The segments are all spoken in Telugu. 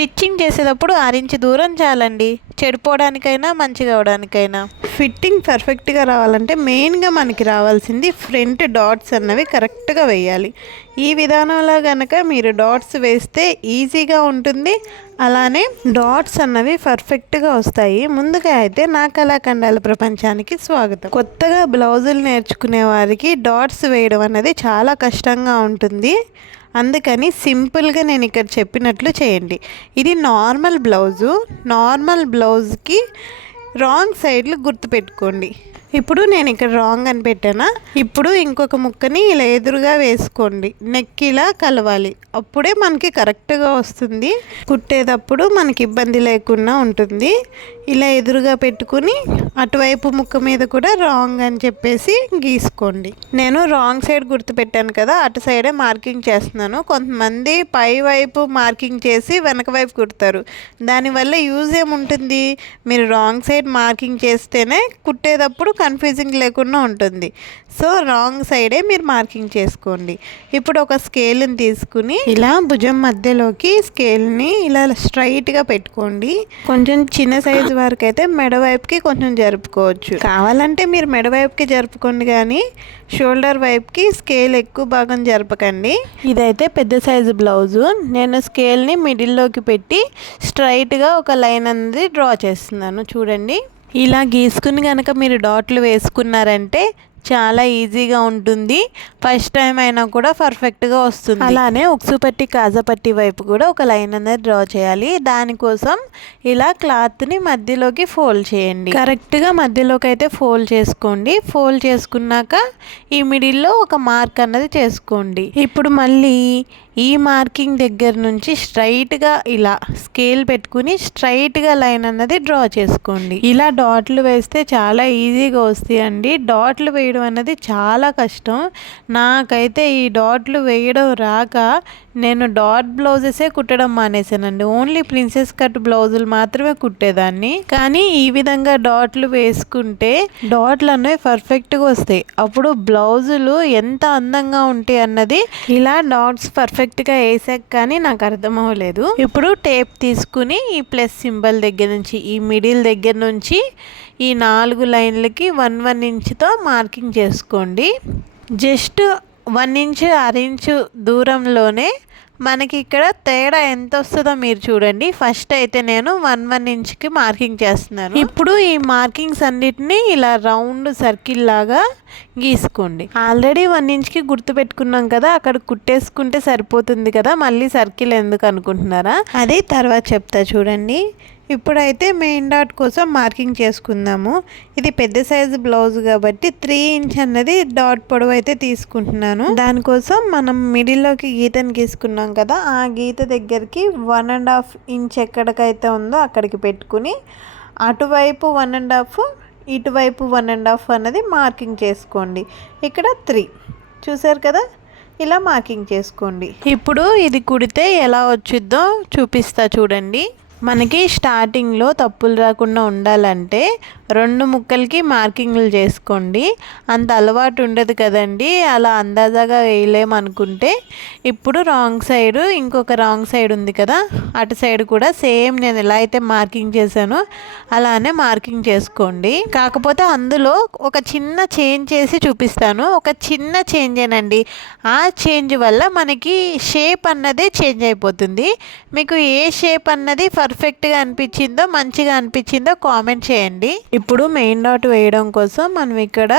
స్టిచ్చింగ్ చేసేటప్పుడు 6 ఇంచు దూరం చాలండి, చెడిపోవడానికైనా మంచిగా అవడానికైనా. ఫిట్టింగ్ పర్ఫెక్ట్గా రావాలంటే మెయిన్గా మనకి రావాల్సింది ఫ్రంట్ డాట్స్ అన్నవి కరెక్ట్గా వేయాలి. ఈ విధానంలో కనుక మీరు డాట్స్ వేస్తే ఈజీగా ఉంటుంది, అలానే డాట్స్ అన్నవి పర్ఫెక్ట్గా వస్తాయి. ముందుగా అయితే నా కళాఖండాల ప్రపంచానికి స్వాగతం. కొత్తగా బ్లౌజులు నేర్చుకునే వారికి డాట్స్ వేయడం అనేది చాలా కష్టంగా ఉంటుంది. అందుకని సింపుల్గా నేను ఇక్కడ చెప్పినట్లు చేయండి. ఇది నార్మల్ బ్లౌజ్కి రాంగ్ సైడ్లు గుర్తుపెట్టుకోండి. ఇప్పుడు నేను ఇక్కడ రాంగ్ అని పెట్టానా, ఇప్పుడు ఇంకొక ముక్కని ఇలా ఎదురుగా వేసుకోండి. నెక్ ఇలా కలవాలి, అప్పుడే మనకి కరెక్ట్గా వస్తుంది. కుట్టేటప్పుడు మనకి ఇబ్బంది లేకుండా ఉంటుంది. ఇలా ఎదురుగా పెట్టుకుని అటువైపు ముక్క మీద కూడా రాంగ్ అని చెప్పేసి గీసుకోండి. నేను రాంగ్ సైడ్ గుర్తు పెట్టాను కదా, అటు సైడే మార్కింగ్ చేస్తున్నాను. కొంతమంది పై వైపు మార్కింగ్ చేసి వెనక వైపు కుడతారు. దానివల్ల యూజ్ ఏముంటుంది, మీరు రాంగ్ సైడ్ మార్కింగ్ చేస్తేనే కుట్టేటప్పుడు కన్ఫ్యూజింగ్ లేకుండా ఉంటుంది. సో రాంగ్ సైడే మీరు మార్కింగ్ చేసుకోండి. ఇప్పుడు ఒక స్కేల్ని తీసుకుని ఇలా భుజం మధ్యలోకి స్కేల్ని ఇలా స్ట్రైట్గా పెట్టుకోండి. కొంచెం చిన్న సైజు వరకు అయితే మెడవైపుకి కొంచెం జరుపుకోవచ్చు. కావాలంటే మీరు మెడవైపుకి జరుపుకోండి, కానీ షోల్డర్ వైపుకి స్కేల్ ఎక్కువ భాగం జరపకండి. ఇదైతే పెద్ద సైజు బ్లౌజు. నేను స్కేల్ని మిడిల్లోకి పెట్టి స్ట్రైట్గా ఒక లైన్ అనేది డ్రా చేస్తున్నాను. చూడండి, ఇలా గీసుకుని కనుక మీరు డాట్లు వేసుకున్నారంటే చాలా ఈజీగా ఉంటుంది. ఫస్ట్ టైం అయినా కూడా పర్ఫెక్ట్గా వస్తుంది. అలానే ఉక్సు పట్టి కాజాపట్టి వైపు కూడా ఒక లైన్ అనేది డ్రా చేయాలి. దానికోసం ఇలా క్లాత్ని మధ్యలోకి ఫోల్డ్ చేయండి. కరెక్ట్గా మధ్యలోకి అయితే ఫోల్డ్ చేసుకోండి. ఫోల్డ్ చేసుకున్నాక ఈ మిడిల్లో ఒక మార్క్ అన్నది చేసుకోండి. ఇప్పుడు మళ్ళీ ఈ మార్కింగ్ దగ్గర నుంచి స్ట్రైట్గా ఇలా స్కేల్ పెట్టుకుని స్ట్రైట్గా లైన్ అన్నది డ్రా చేసుకోండి. ఇలా డాట్లు వేస్తే చాలా ఈజీగా వస్తాయండి. డాట్లు వేయడం అన్నది చాలా కష్టం. నాకైతే ఈ డాట్లు వేయడం రాక నేను డాట్ బ్లౌజెసే కుట్టడం మానేసానండి. ఓన్లీ ప్రిన్సెస్ కట్ బ్లౌజులు మాత్రమే కుట్టేదాన్ని. కానీ ఈ విధంగా డాట్లు వేసుకుంటే డాట్లు అనేవి పర్ఫెక్ట్గా వస్తాయి. అప్పుడు బ్లౌజులు ఎంత అందంగా ఉంటాయి అన్నది ఇలా డాట్స్ పర్ఫెక్ట్గా వేసాక కానీ నాకు అర్థం అవ్వలేదు. ఇప్పుడు టేప్ తీసుకుని ఈ ప్లస్ సింబల్ దగ్గర నుంచి ఈ మిడిల్ దగ్గర నుంచి ఈ 4 లైన్లకి 1 ఇంచుతో మార్కింగ్ చేసుకోండి. జస్ట్ 1 ఇంచు 1/2 ఇంచు దూరంలోనే మనకి ఇక్కడ తేడా ఎంత వస్తుందో మీరు చూడండి. ఫస్ట్ అయితే నేను 1 ఇంచుకి మార్కింగ్ చేస్తున్నాను. ఇప్పుడు ఈ మార్కింగ్స్ అన్నిటినీ ఇలా రౌండ్ సర్కిల్ లాగా గీసుకోండి. ఆల్రెడీ 1 ఇంచుకి గుర్తు పెట్టుకున్నాం కదా, అక్కడ కుట్టేసుకుంటే సరిపోతుంది కదా, మళ్ళీ సర్కిల్ ఎందుకు అనుకుంటున్నారా, అది తర్వాత చెప్తా చూడండి. ఇప్పుడైతే మెయిన్ డాట్ కోసం మార్కింగ్ చేసుకుందాము. ఇది పెద్ద సైజు బ్లౌజ్ కాబట్టి 3 ఇంచ్ అన్నది డాట్ పొడవు అయితే తీసుకుంటున్నాను. దానికోసం మనం మిడిల్లోకి గీతను గీసుకున్నాం కదా, ఆ గీత దగ్గరికి 1.5 ఇంచ్ ఎక్కడికైతే ఉందో అక్కడికి పెట్టుకుని అటువైపు 1.5 ఇటువైపు 1.5 అన్నది మార్కింగ్ చేసుకోండి. ఇక్కడ 3 చూసారు కదా, ఇలా మార్కింగ్ చేసుకోండి. ఇప్పుడు ఇది కుడితే ఎలా వచ్చిద్దో చూపిస్తా చూడండి. మనకి స్టార్టింగ్లో తప్పులు రాకుండా ఉండాలంటే 2 ముక్కలకి మార్కింగ్లు చేసుకోండి. అంత అలవాటు ఉండదు కదండి, అలా అందాజాగా వేయలేమనుకుంటే ఇప్పుడు రాంగ్ సైడ్ ఇంకొక రాంగ్ సైడ్ ఉంది కదా, అటు సైడ్ కూడా సేమ్ నేను ఎలా అయితే మార్కింగ్ చేశానో అలానే మార్కింగ్ చేసుకోండి. కాకపోతే అందులో ఒక చిన్న చేంజ్ చేసి చూపిస్తాను. ఒక చిన్న చేంజేనండి, ఆ చేంజ్ వల్ల మనకి షేప్ అన్నదే చేంజ్ అయిపోతుంది. మీకు ఏ షేప్ అన్నది పర్ఫెక్ట్గా అనిపించిందో మంచిగా అనిపించిందో కామెంట్ చేయండి. ఇప్పుడు మెయిన్ డాట్ వేయడం కోసం మనం ఇక్కడ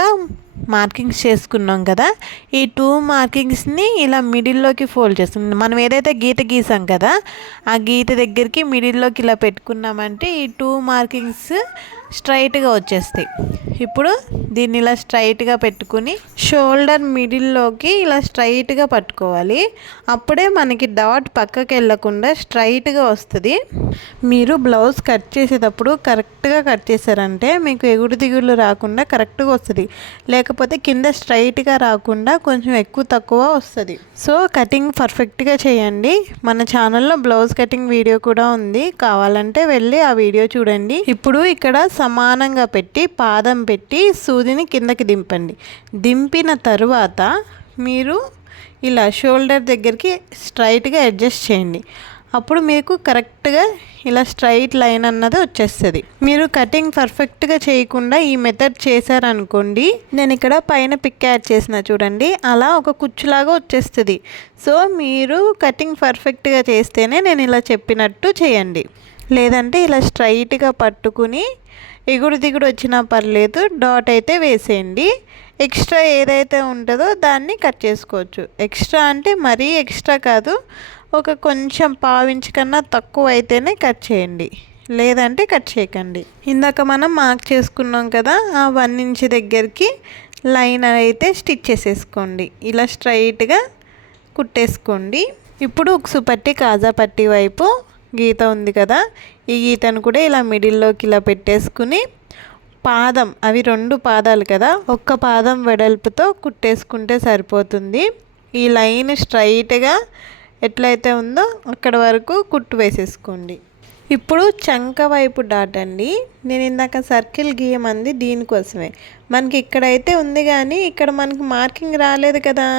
మార్కింగ్స్ చేసుకున్నాం కదా, ఈ 2 మార్కింగ్స్ని ఇలా మిడిల్లోకి ఫోల్డ్ చేస్తున్నాం. మనం ఏదైతే గీత గీసాం కదా, ఆ గీత దగ్గరికి మిడిల్లోకి ఇలా పెట్టుకున్నామంటే ఈ 2 మార్కింగ్స్ స్ట్రైట్గా వచ్చేస్తాయి. ఇప్పుడు దీన్ని ఇలా స్ట్రైట్గా పెట్టుకుని షోల్డర్ మిడిల్లోకి ఇలా స్ట్రైట్గా పట్టుకోవాలి. అప్పుడే మనకి డాట్ పక్కకి వెళ్ళకుండా స్ట్రైట్గా వస్తుంది. మీరు బ్లౌజ్ కట్ చేసేటప్పుడు కరెక్ట్గా కట్ చేశారంటే మీకు ఎగుడు దిగుళ్ళు రాకుండా కరెక్ట్గా వస్తుంది. లేకపోతే కింద స్ట్రైట్గా రాకుండా కొంచెం ఎక్కువ తక్కువ వస్తుంది. సో కటింగ్ పర్ఫెక్ట్గా చేయండి. మన ఛానల్లో బ్లౌజ్ కటింగ్ వీడియో కూడా ఉంది, కావాలంటే వెళ్ళి ఆ వీడియో చూడండి. ఇప్పుడు ఇక్కడ సమానంగా పెట్టి పాదం పెట్టి సూదిని కిందకి దింపండి. దింపిన తరువాత మీరు ఇలా షోల్డర్ దగ్గరికి స్ట్రైట్గా అడ్జస్ట్ చేయండి. అప్పుడు మీకు కరెక్ట్గా ఇలా స్ట్రైట్ లైన్ అన్నది వచ్చేస్తుంది. మీరు కటింగ్ పర్ఫెక్ట్గా చేయకుండా ఈ మెథడ్ చేశారనుకోండి, నేను ఇక్కడ పైన పిక్ యాడ్ చేసిన చూడండి, అలా ఒక కుచ్చులాగా వచ్చేస్తుంది. సో మీరు కటింగ్ పర్ఫెక్ట్గా చేస్తేనే నేను ఇలా చెప్పినట్టు చేయండి. లేదంటే ఇలా స్ట్రైట్గా పట్టుకుని ఎగుడు దిగుడు వచ్చినా పర్లేదు, డాట్ అయితే వేసేయండి. ఎక్స్ట్రా ఏదైతే ఉంటుందో దాన్ని కట్ చేసుకోవచ్చు. ఎక్స్ట్రా అంటే మరీ ఎక్స్ట్రా కాదు, ఒక కొంచెం పావించి కన్నా తక్కువ అయితేనే కట్ చేయండి, లేదంటే కట్ చేయకండి. ఇందాక మనం మార్క్ చేసుకున్నాం కదా, ఆ 1 ఇంచ్ దగ్గరికి లైన్ అయితే స్టిచ్ చేసేసుకోండి. ఇలా స్ట్రైట్గా కుట్టేసుకోండి. ఇప్పుడు ఉక్సు పట్టి కాజా పట్టి వైపు గీత ఉంది కదా, ఈ గీతను కూడా ఇలా మిడిల్లోకి ఇలా పెట్టేసుకుని పాదం, అవి 2 పాదాలు కదా, ఒక్క పాదం వెడల్పుతో కుట్టేసుకుంటే సరిపోతుంది. ఈ లైన్ స్ట్రైట్గా ఎట్లయితే ఉందో అక్కడ వరకు కుట్టు వేసేసుకోండి. ఇప్పుడు చంక వైపు డాట్ అండి. నేను ఇందాక సర్కిల్ గీయమంది దీనికోసమే. మనకి ఇక్కడైతే ఉంది కానీ ఇక్కడ మనకి మార్కింగ్ రాలేదు కదా.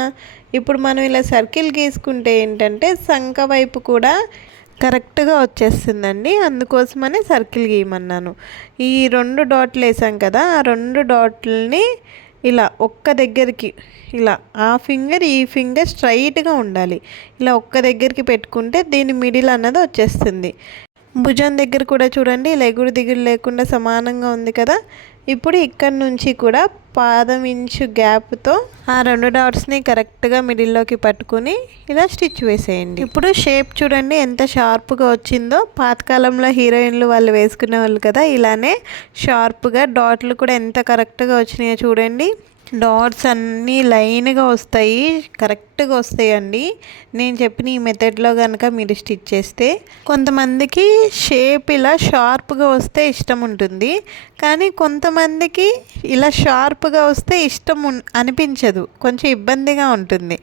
ఇప్పుడు మనం ఇలా సర్కిల్ గీసుకుంటే ఏంటంటే చంక వైపు కూడా కరెక్ట్గా వచ్చేస్తుందండి. అందుకోసమని సర్కిల్ గీయమన్నాను. ఈ 2 డాట్లు వేసాం కదా, ఆ 2 డాట్లని ఇలా ఒక్క దగ్గరికి, ఇలా ఆ ఫింగర్ ఈ ఫింగర్ స్ట్రైట్గా ఉండాలి. ఇలా ఒక్క దగ్గరికి పెట్టుకుంటే దీని మిడిల్ అన్నది వచ్చేస్తుంది. భుజం దగ్గర కూడా చూడండి, ఇలా ఎగుడు దిగుడు లేకుండా సమానంగా ఉంది కదా. ఇప్పుడు ఇక్కడ నుంచి కూడా పాదం ఇంచు గ్యాప్తో ఆ 2 డాట్స్ని కరెక్ట్గా మిడిల్లోకి పట్టుకుని ఇలా స్టిచ్ వేసేయండి. ఇప్పుడు షేప్ చూడండి ఎంత షార్ప్గా వచ్చిందో. పాతకాలంలో హీరోయిన్లు వాళ్ళు వేసుకునే వాళ్ళు కదా, ఇలానే షార్ప్గా డాట్లు కూడా ఎంత కరెక్ట్గా వచ్చినాయో చూడండి. డాట్స్ అన్నీ లైన్గా వస్తాయి, కరెక్ట్గా వస్తాయండి. నేను చెప్పిన ఈ మెథడ్లో కనుక మీరు స్టిచ్ చేస్తే. కొంతమందికి షేప్ ఇలా షార్ప్గా వస్తే ఇష్టం ఉంటుంది, కానీ కొంతమందికి ఇలా షార్ప్గా వస్తే ఇష్టం అనిపించదు, కొంచెం ఇబ్బందిగా ఉంటుంది.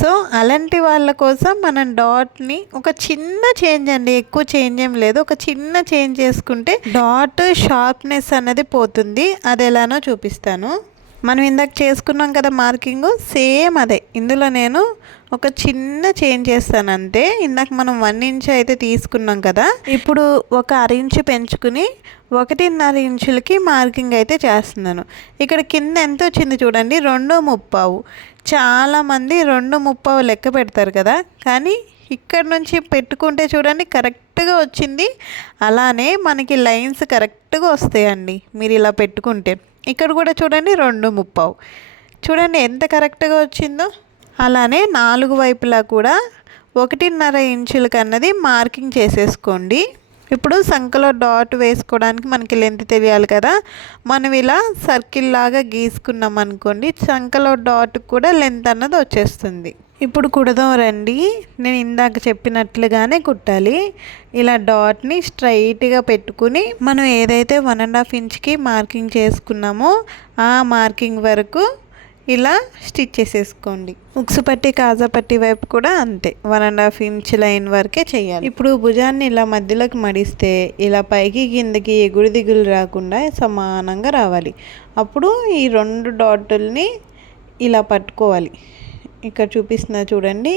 సో అలాంటి వాళ్ళ కోసం మనం డాట్ని ఒక చిన్న చేంజ్ అండి, ఎక్కువ చేంజ్ ఏం లేదు, ఒక చిన్న చేంజ్ చేసుకుంటే డాట్ షార్ప్నెస్ అనేది పోతుంది. అది ఎలానో చూపిస్తాను. మనం ఇందాక చేసుకున్నాం కదా మార్కింగ్, సేమ్ అదే. ఇందులో నేను ఒక చిన్న చేంజ్ చేస్తాను అంతే. ఇందాక మనం 1 ఇంచ్ అయితే తీసుకున్నాం కదా, ఇప్పుడు ఒక 1/2 ఇంచ్ పెంచుకుని 1.5 ఇంచులకి మార్కింగ్ అయితే చేస్తున్నాను. ఇక్కడ కింద ఎంత వచ్చింది చూడండి, 2.35. చాలామంది 2.35 లెక్క పెడతారు కదా, కానీ ఇక్కడ నుంచి పెట్టుకుంటే చూడండి కరెక్ట్గా వచ్చింది. అలానే మనకి లైన్స్ కరెక్ట్గా వస్తాయండి మీరు ఇలా పెట్టుకుంటే. ఇక్కడ కూడా చూడండి 2.35, చూడండి ఎంత కరెక్ట్గా వచ్చిందో. అలానే 4 వైపులా కూడా 1.5 ఇంచులకి అన్నది మార్కింగ్ చేసేసుకోండి. ఇప్పుడు సంకలో డాట్ వేసుకోవడానికి మనకి లెంత్ తెలియాలి కదా. మనం ఇలా సర్కిల్ లాగా గీసుకున్నాం అనుకోండి, సంకలో డాట్ కూడా లెంత్ అన్నది వచ్చేస్తుంది. ఇప్పుడు కుడదాం రండి. నేను ఇందాక చెప్పినట్లుగానే కుట్టాలి. ఇలా డాట్ని స్ట్రైట్గా పెట్టుకుని మనం ఏదైతే 1.5 ఇంచ్కి మార్కింగ్ చేసుకున్నామో ఆ మార్కింగ్ వరకు ఇలా స్టిచ్ చేసేసుకోండి. ఉక్సు పట్టి కాజా పట్టి వైపు కూడా అంతే, 1.5 ఇంచ్ లైన్ వరకే చేయాలి. ఇప్పుడు భుజాన్ని ఇలా మధ్యలోకి మడిస్తే ఇలా పైకి కిందకి ఎగుడు దిగులు రాకుండా సమానంగా రావాలి. అప్పుడు ఈ 2 డాట్లని ఇలా పట్టుకోవాలి. ఇక్కడ చూపిస్తున్నా చూడండి,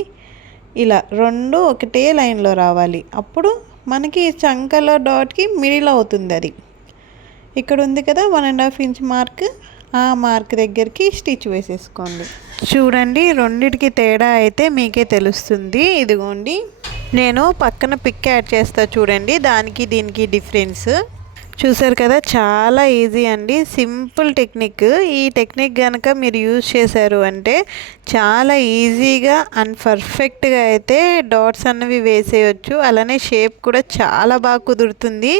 ఇలా 2 ఒకటే లైన్లో రావాలి. అప్పుడు మనకి చంకలో డాట్కి మిడిల్ అవుతుంది. అది ఇక్కడ ఉంది కదా 1.5 ఇంచ్ మార్క్, ఆ మార్క్ దగ్గరికి స్టిచ్ వేసేసుకోండి. చూడండి రెండిటికి తేడా అయితే మీకే తెలుస్తుంది. ఇదిగోండి నేను పక్కన పిక్ యాడ్ చేస్తా చూడండి, దానికి దీనికి డిఫరెన్స్ చూసారు కదా. చాలా ఈజీ అండి, సింపుల్ టెక్నిక్. ఈ టెక్నిక్ కనుక మీరు యూజ్ చేశారు అంటే చాలా ఈజీగా అండ్ పర్ఫెక్ట్గా అయితే డాట్స్ అన్నవి వేసేయచ్చు. అలానే షేప్ కూడా చాలా బాగా కుదురుతుంది.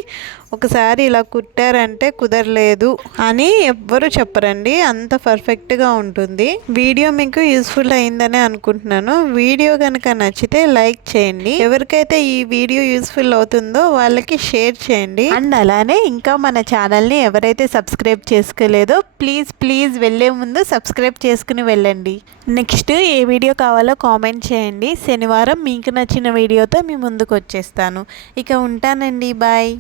ఒకసారి ఇలా కుట్టారంటే కుదరలేదు అని ఎవ్వరు చెప్పరండి, అంత పర్ఫెక్ట్గా ఉంటుంది. వీడియో మీకు యూస్ఫుల్ అయిందనే అనుకుంటున్నాను. వీడియో కనుక నచ్చితే లైక్ చేయండి, ఎవరికైతే ఈ వీడియో యూస్ఫుల్ అవుతుందో వాళ్ళకి షేర్ చేయండి. అండ్ అలానే ఇంకా మన ఛానల్ని ఎవరైతే సబ్స్క్రైబ్ చేసుకోలేదో ప్లీజ్ వెళ్ళే ముందు సబ్స్క్రైబ్ చేసుకుని వెళ్ళండి. నెక్స్ట్ ఏ వీడియో కావాలో కామెంట్ చేయండి. శనివారం మీకు నచ్చిన వీడియోతో మీ ముందుకు వచ్చేస్తాను. ఇక ఉంటానండి, బాయ్.